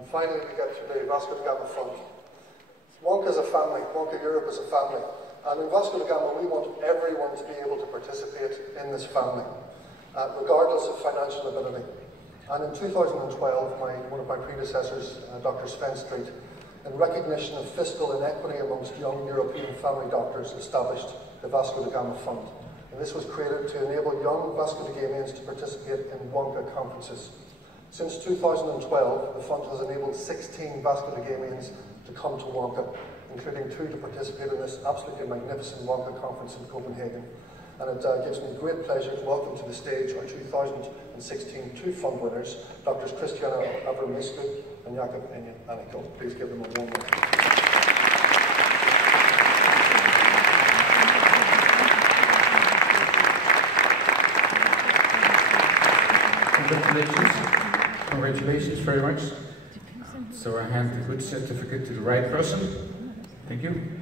And finally, we get to the Vasco da Gama Fund. Wonka is a family. Wonka Europe is a family. And in Vasco da Gama, we want everyone to be able to participate in this family, regardless of financial ability. And in 2012, one of my predecessors, Dr. Sven Street, in recognition of fiscal inequity amongst young European family doctors, established the Vasco da Gama Fund. And this was created to enable young Vasco da Gamians to participate in Wonka conferences. Since 2012, the fund has enabled 16 Vasco da Gamians to come to Wonka, including 2 to participate in this absolutely magnificent Wonka conference in Copenhagen. And it gives me great pleasure to welcome to the stage our 2016 2 fund winners, Drs. Christiana Avramescu and Jakob Aniko. Please give them a warm welcome. Congratulations very much. So I hand the good certificate to the right person. Thank you.